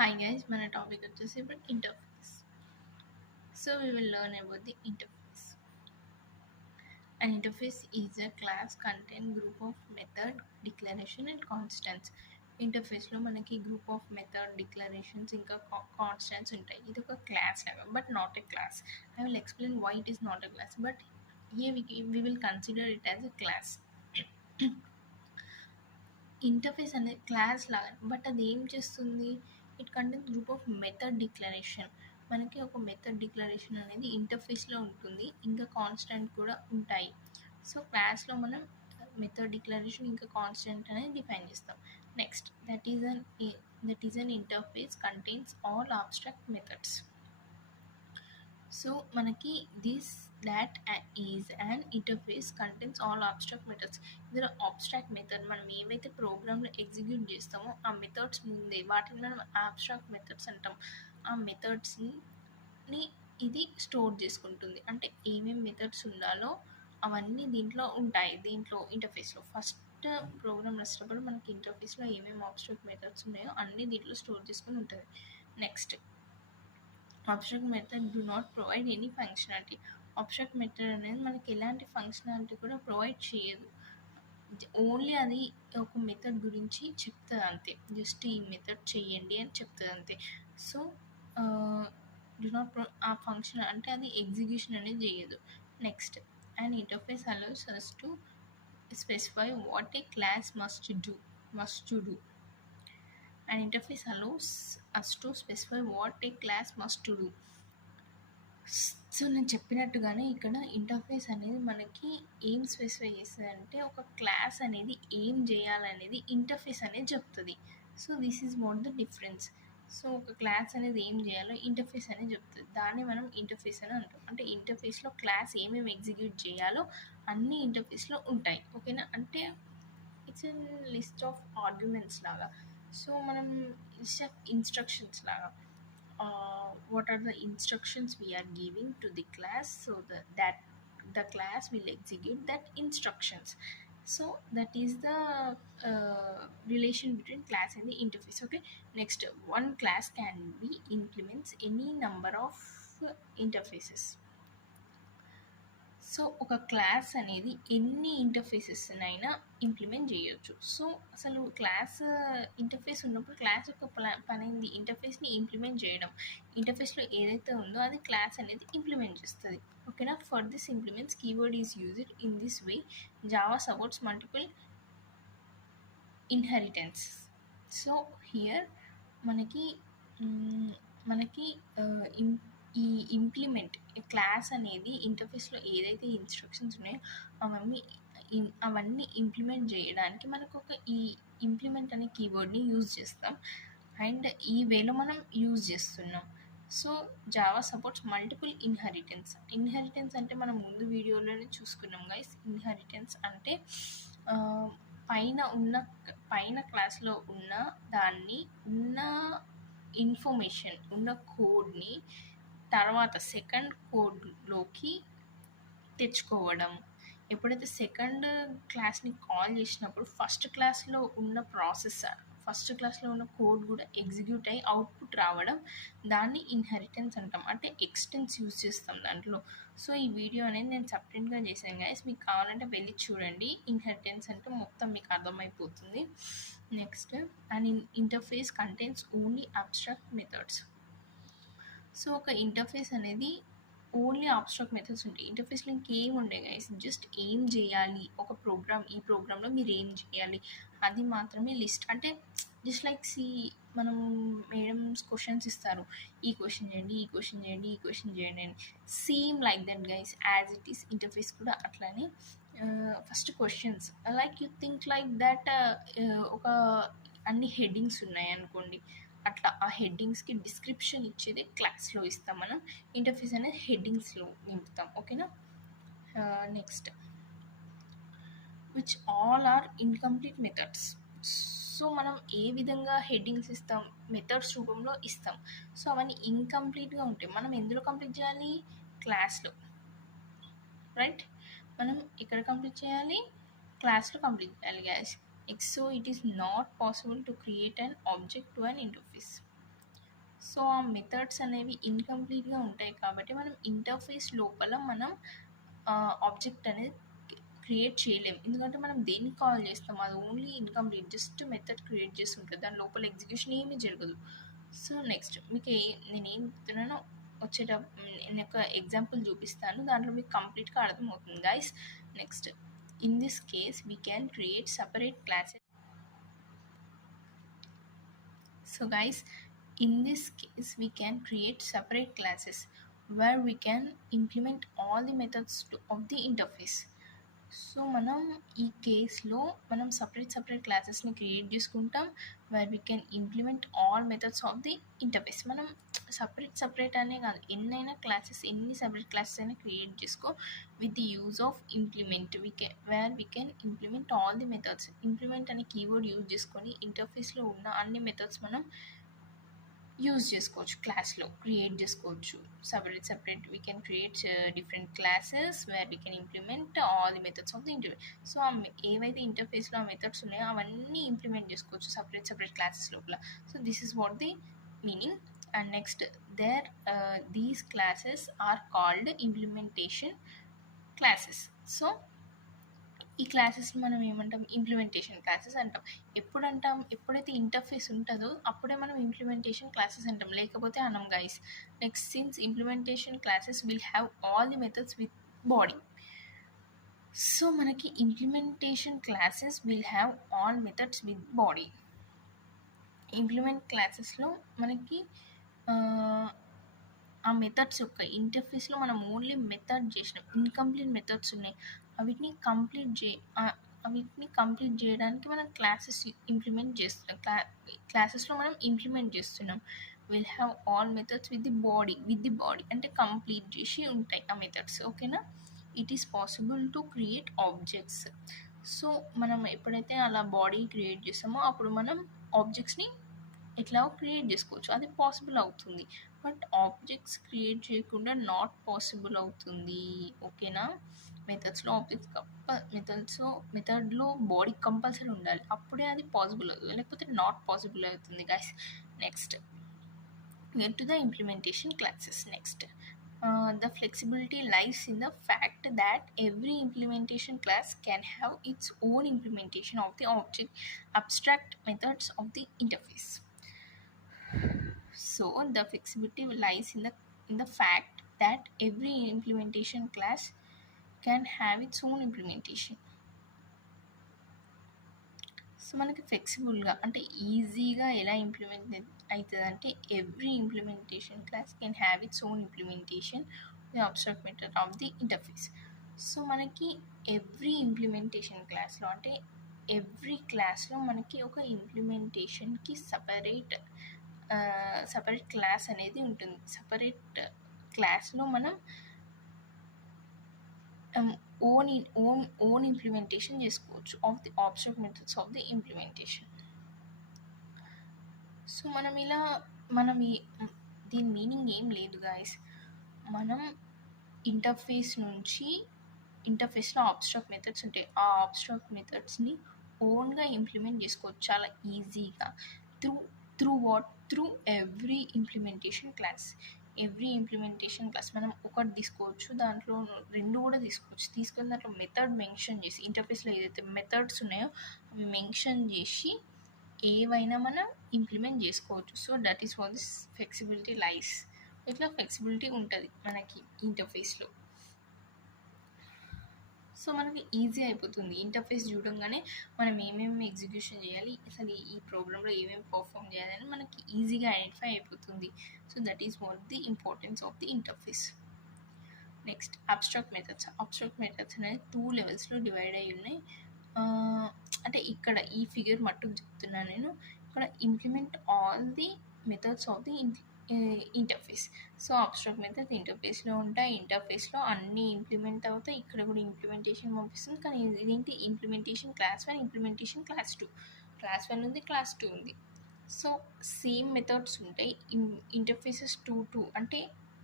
Hi guys, మన topic వచ్చేసి ఇప్పుడు interface. So we will learn about the interface. An interface is a class contain group of method, declaration and constants. ఇంటర్ఫేస్లో మనకి group of method declarations ఇంకా constants ఉంటాయి. ఇది ఒక class లాగా but not a class. I will explain why it is not a class but here we will consider it as a class. Interface అనేది class లాగా but అది ఏం చేస్తుంది, it contains group of method declaration. మనకి ఒక method declaration అనేది ఇంటర్ఫేస్లో ఉంటుంది, ఇంకా కాన్స్టెంట్ కూడా ఉంటాయి. సో క్లాస్లో మనం మెథడ్ డిక్లరేషన్ ఇంకా కాన్స్టెంట్ అనేది డిఫైన్ చేస్తాం. Next that is an interface contains all abstract methods. So మనకి that is an interface contains all abstract methods. ఇందులో అబ్స్ట్రాక్ట్ మెథడ్ మనం ఏవైతే ప్రోగ్రామ్లో ఎగ్జిక్యూట్ చేస్తామో ఆ మెథడ్స్ ముందే వాటిని మనం అబ్స్ట్రాక్ట్ మెథడ్స్ అంటాం. ఆ మెథడ్స్ని ఇది స్టోర్ చేసుకుంటుంది. అంటే ఏమేమి మెథడ్స్ ఉండాలో అవన్నీ దీంట్లో ఉంటాయి. దీంట్లో ఇంటర్ఫేస్లో ఫస్ట్ ప్రోగ్రామ్ రాసేటప్పుడు మనకి ఇంటర్ఫేస్లో ఏమేమి అబ్స్ట్రాక్ట్ మెథడ్స్ ఉన్నాయో అన్నీ దీంట్లో స్టోర్ చేసుకుని ఉంటుంది. Next, abstract method do not provide any functionality. Abstract method అనేది మనకి ఎలాంటి ఫంక్షనాలిటీ కూడా ప్రొవైడ్ చేయదు. ఓన్లీ అది ఒక మెథడ్ గురించి చెప్తుంది అంతే. జస్ట్ ఈ మెథడ్ చేయండి అని చెప్తుంది అంతే. సో డు నాట్ ఆ ఫంక్షన్ అంటే అది ఎగ్జిక్యూషన్ అనేది చేయదు. Next, and interface allows us to specify what a class must to do. An interface allows us to specify what a class must do. So నేను చెప్పినట్టుగానే ఇక్కడ ఇంటర్ఫేస్ అనేది మనకి ఏం స్పెసిఫై చేస్తుంది అంటే ఒక క్లాస్ అనేది ఏం చేయాలనేది ఇంటర్ఫేస్ అనేది చెప్తుంది. So this is what the difference. So ఒక క్లాస్ అనేది ఏం చేయాలో ఇంటర్ఫేస్ అనేది చెప్తుంది. దాన్ని మనం ఇంటర్ఫేస్ అని అంటాం. అంటే ఇంటర్ఫేస్లో క్లాస్ ఏమేమి ఎగ్జిక్యూట్ చేయాలో అన్ని ఇంటర్ఫేస్లో ఉంటాయి. ఓకేనా? అంటే it's a list of arguments లాగా. సో మనం లిస్ట్ ఆఫ్ ఇన్స్ట్రక్షన్స్ లాగా. What are the instructions we are giving to the class so that the class will execute that instructions. So that is the relation between class and the interface. Okay, next, one class can be implements any number of interfaces. So ఒక class అనేది ఎన్ని interfaces అయినా implement చేయొచ్చు. So అసలు class interface ఉన్నప్పుడు class యొక్క పని ఏంది? ఇంటర్ఫేస్ని ఇంప్లిమెంట్ చేయడం. ఇంటర్ఫేస్లో ఏదైతే ఉందో అది క్లాస్ అనేది ఇంప్లిమెంట్ చేస్తుంది. ఓకేనా? For this implements keyword is used in this way. Java supports multiple inheritance. So here మనకి ఈ ఇంప్లిమెంట్ క్లాస్ అనేది ఇంటర్ఫేస్లో ఏదైతే ఇన్స్ట్రక్షన్స్ ఉన్నాయో అవన్నీ ఇంప్లిమెంట్ చేయడానికి మనకు ఒక ఈ ఇంప్లిమెంట్ అనే కీవర్డ్ని యూజ్ చేస్తాం. అండ్ ఈ వేలో మనం యూజ్ చేస్తున్నాం. So Java supports multiple inheritance అంటే మనం ముందు వీడియోలోనే చూసుకున్నాం గైస్. ఇన్హెరిటెన్స్ అంటే పైన క్లాస్లో ఉన్న దాన్ని ఉన్న ఇన్ఫర్మేషన్ ఉన్న కోడ్ని తర్వాత సెకండ్ కోడ్లోకి తెచ్చుకోవడం. ఎప్పుడైతే సెకండ్ క్లాస్ని కాల్ చేసినప్పుడు ఫస్ట్ క్లాస్లో ఉన్న కోడ్ కూడా ఎగ్జిక్యూట్ అయ్యి అవుట్పుట్ రావడం, దాన్ని ఇన్హెరిటెన్స్ అంటాం. అంటే ఎక్స్టెన్స్ యూజ్ చేస్తాం దాంట్లో. సో ఈ వీడియో అనేది నేను సపరేట్గా చేశాను గైస్. మీకు కావాలంటే వెళ్ళి చూడండి. ఇన్హెరిటెన్స్ అంటే మొత్తం మీకు అర్థమైపోతుంది. Next, and interface contains only abstract methods. So ఒక ఇంటర్ఫేస్ అనేది ఓన్లీ అబ్స్ట్రాక్ట్ మెథడ్స్ ఉంటాయి. ఇంటర్ఫేస్లో ఇంకేం ఉండే గైస్, జస్ట్ ఏం చేయాలి, ఒక ప్రోగ్రామ్, ఈ ప్రోగ్రాంలో మీరు ఏం చేయాలి అది మాత్రమే లిస్ట్. అంటే జస్ట్ లైక్ మనం మేడమ్స్ క్వశ్చన్స్ ఇస్తారు, ఈ క్వశ్చన్ చేయండి, ఈ క్వశ్చన్ చేయండి, ఈ క్వశ్చన్ చేయండి అని. Same like that guys, as it is interface కూడా అట్లానే. First questions like you think like that ఒక అన్ని హెడ్డింగ్స్ ఉన్నాయి అనుకోండి, అట్లా ఆ హెడ్డింగ్స్కి డిస్క్రిప్షన్ ఇచ్చేది క్లాస్లో ఇస్తాం మనం. ఇంటర్ఫేస్ అనేది హెడ్డింగ్స్లో నింపుతాం. ఓకేనా? Next, which all are incomplete methods. So మనం ఏ విధంగా హెడ్డింగ్స్ ఇస్తాం? మెథడ్స్ రూపంలో ఇస్తాం. సో అవన్నీ ఇన్కంప్లీట్గా ఉంటాయి. మనం ఎందులో కంప్లీట్ చేయాలి? క్లాస్లో. రైట్? మనం ఎక్కడ కంప్లీట్ చేయాలి? క్లాస్లో కంప్లీట్ చేయాలి gas. So it is not possible to create an object to an interface. So ఆ మెథడ్స్ అనేవి ఇన్కంప్లీట్గా ఉంటాయి కాబట్టి మనం ఇంటర్ఫేస్ లోపల మనం ఆబ్జెక్ట్ అనేది క్రియేట్ చేయలేము, ఎందుకంటే మనం దేన్ని కాల్ చేస్తాం అది only incomplete just method create చేసి ఉంటుంది, దాని లోపల ఎగ్జిక్యూషన్ ఏమీ జరగదు. సో నెక్స్ట్ మీకు నేను ఏం చెప్తున్నానో నేను ఒక ఎగ్జాంపుల్ చూపిస్తాను, దాంట్లో మీకు కంప్లీట్గా అర్థమవుతుంది guys. Next, in this case we can create separate classes. So guys, in this case we can create separate classes where we can implement all the methods of the interface. So మనం ఈ కేస్లో మనం separate క్లాసెస్ని create చేసుకుంటాం wear we can implement all methods of the interface. మనం separate అనే కాదు, ఎన్ని separate classes అయినా create చేసుకో with the use of implement wear we can implement all the methods. Implement అనే కీవర్డ్ యూజ్ చేసుకొని ఇంటర్ఫేస్లో ఉన్న అన్ని మెథడ్స్ మనం యూజ్ చేసుకోవచ్చు, క్లాస్లో క్రియేట్ చేసుకోవచ్చు. Separate we can create different classes where we can implement all the methods of the interface. So ఏవైతే ఇంటర్ఫేస్లో ఆ మెథడ్స్ ఉన్నాయో అవన్నీ ఇంప్లిమెంట్ చేసుకోవచ్చు సపరేట్ క్లాసెస్ లోపల. So this is what the meaning. And next, these classes are called implementation classes. So ఈ క్లాసెస్ని మనం ఏమంటాం, ఇంప్లిమెంటేషన్ క్లాసెస్ అంటాం. ఎప్పుడైతే ఇంటర్ఫేస్ ఉంటుందో అప్పుడే మనం ఇంప్లిమెంటేషన్ క్లాసెస్ అంటాం, లేకపోతే అనం guys. Next, since implementation classes will have all the methods with body. So మనకి implementation classes will have all methods with body. Implement క్లాసెస్లో మనకి ఆ మెథడ్స్ యొక్క ఇంటర్ఫేస్లో మనం ఓన్లీ మెథడ్ చేసినాం, ఇన్కంప్లీట్ మెథడ్స్ ఉన్నాయి, వీటిని కంప్లీట్ చేయడానికి మనం క్లాసెస్ ఇంప్లిమెంట్ చేస్తున్నాం. క్లాసెస్లో మనం ఇంప్లిమెంట్ చేస్తున్నాం. Will have all methods with the body అంటే కంప్లీట్ చేసి ఉంటాయి ఆ మెథడ్స్. ఓకేనా? It is possible to create objects. So మనం ఎప్పుడైతే అలా బాడీ క్రియేట్ చేస్తామో అప్పుడు మనం ఆబ్జెక్ట్స్ని ఎట్లా క్రియేట్ చేసుకోవచ్చు, అది పాసిబుల్ అవుతుంది. బట్ ఆబ్జెక్ట్స్ క్రియేట్ చేయకుండా నాట్ పాసిబుల్ అవుతుంది. ఓకేనా? మెథడ్లో బాడీ కంపల్సరీ ఉండాలి, అప్పుడే అది పాసిబుల్ అవుతుంది, లేకపోతే నాట్ పాసిబుల్ అవుతుంది guys. Next, get to the implementation classes. Next, the flexibility lies in the fact that every implementation class can have its own implementation of the object abstract methods of the interface. So the flexibility lies in the fact that every implementation class can have its own implementation. So మనకి ఫ్లెక్సిబుల్గా అంటే ఈజీగా ఎలా implement అవుతుంది అంటే, every implementation class can have its own implementation the abstract method of the interface. So మనకి every implementation క్లాస్లో అంటే every క్లాస్లో మనకి ఒక ఇంప్లిమెంటేషన్కి సపరేట్ క్లాస్ అనేది ఉంటుంది. సపరేట్ క్లాస్లో మనం ఓన్ ఇంప్లిమెంటేషన్ చేసుకోవచ్చు of the abstract methods of the implementation. So దీని మీనింగ్ ఏం లేదు గాయస్. మనం ఇంటర్ఫేస్లో ఆబ్స్ట్రాక్ట్ మెథడ్స్ ఉంటాయి, ఆ ఆబ్స్ట్రాక్ట్ మెథడ్స్ని ఓన్గా ఇంప్లిమెంట్ చేసుకోవచ్చు చాలా ఈజీగా త్రూ ఎవ్రీ ఇంప్లిమెంటేషన్ క్లాస్. మనం ఒకటి తీసుకోవచ్చు, దాంట్లో 2 కూడా తీసుకొని దాంట్లో మెథడ్ మెన్షన్ చేసి, ఇంటర్ఫేస్లో ఏదైతే మెథడ్స్ ఉన్నాయో మెన్షన్ చేసి ఏవైనా మనం ఇంప్లిమెంట్ చేసుకోవచ్చు. So that is what this flexibility lies. ఇట్లా ఫ్లెక్సిబిలిటీ ఉంటుంది మనకి ఇంటర్ఫేస్లో. సో మనకి ఈజీ అయిపోతుంది ఇంటర్ఫేస్ చూడంగానే మనం ఏమేమి ఎగ్జిక్యూషన్ చేయాలి, అసలు ఈ ప్రోగ్రాంలో ఏమేమి పర్ఫామ్ చేయాలని మనకి ఈజీగా ఐడెంటిఫై అయిపోతుంది. So that is what the importance of the interface. Next, abstract methods అనేది 2 లెవెల్స్లో డివైడ్ అయ్యి ఉన్నాయి. అంటే ఇక్కడ ఈ ఫిగర్ మట్టుకు చెప్తున్నాను నేను. ఇక్కడ implement all the methods of the interface. So abstract method ఇంటర్ఫేస్లో ఉంటాయి, ఇంటర్ఫేస్లో అన్నీ ఇంప్లిమెంట్ అవుతాయి, ఇక్కడ కూడా ఇంప్లిమెంటేషన్ పంపిస్తుంది. కానీ ఇదేంటి, implementation class 1, implementation class 2. Class 1 ఉంది, క్లాస్ 2 ఉంది. సో సేమ్ మెథడ్స్ ఉంటాయి. ఇంటర్ఫేసెస్ 2 అంటే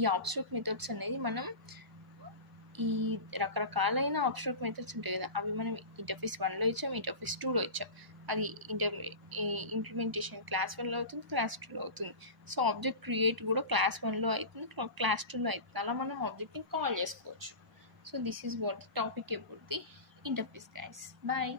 ఈ అబ్స్ట్రాక్ట్ మెథడ్స్ అనేది మనం ఈ రకరకాలైన అబ్స్ట్రాక్ట్ మెథడ్స్ ఉంటాయి కదా, అవి మనం ఇంటర్ఫేస్ 1లో ఇచ్చాం, ఇంటర్ఫేస్ 2లో ఇచ్చాం. అది ఇంప్లిమెంటేషన్ క్లాస్ 1లో అవుతుంది, క్లాస్ 2లో అవుతుంది. సో ఆబ్జెక్ట్ క్రియేట్ కూడా క్లాస్ 1లో అవుతుంది, క్లాస్ 2లో అవుతుంది. అలా మనం ఆబ్జెక్ట్ని కాల్ చేసుకోవచ్చు. So this is what the topic about the interface guys. Bye.